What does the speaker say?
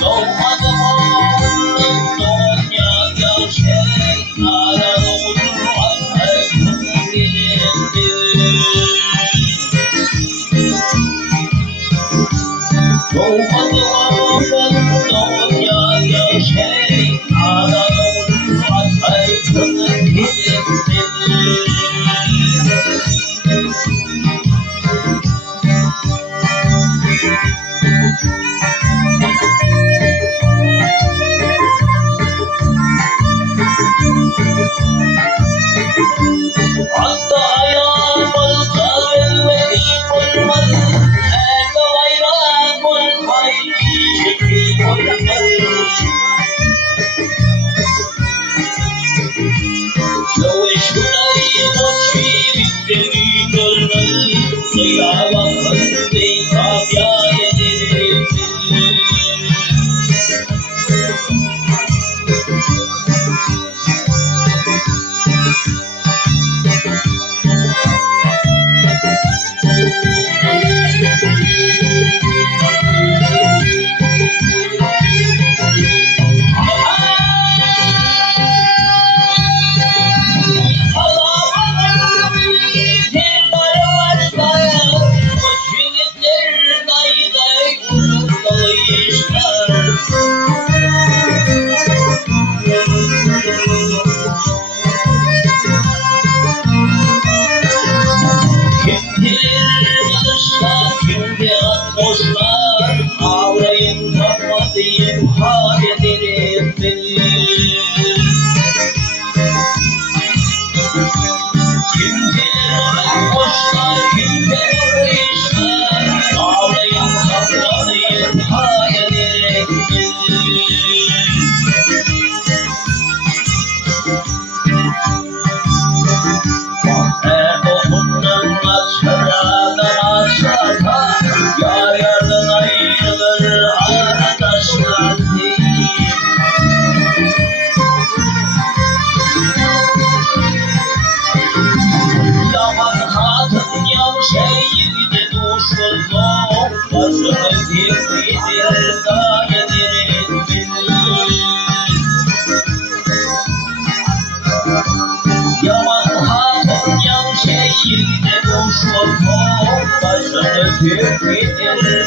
Doğmadım oldum dünyaya şeytana uğramak bilindir. Doğmadım oldum dünyaya şeytana uğramak bilindir. Hatta ayağımızda velveli olmaz, elde bayrak olmaz, şekil olmaz. Savaşmayı boşi bittiğin olmaz, kıya bakın deyip ya ederim. Ağlayın kapatayım hal ederim beni. Kimseler boşlar, kimseler işler. Ağlayın kapatayım hal ederim beni. Okundan açaradan açarda, yar yardan ayrılır arkadaşlar değil. Yaman hatun yan şehirde duşuldu, başını girdirir gayedir bilir. Yaman hatun yan şehirde duşuldu, başını girdirir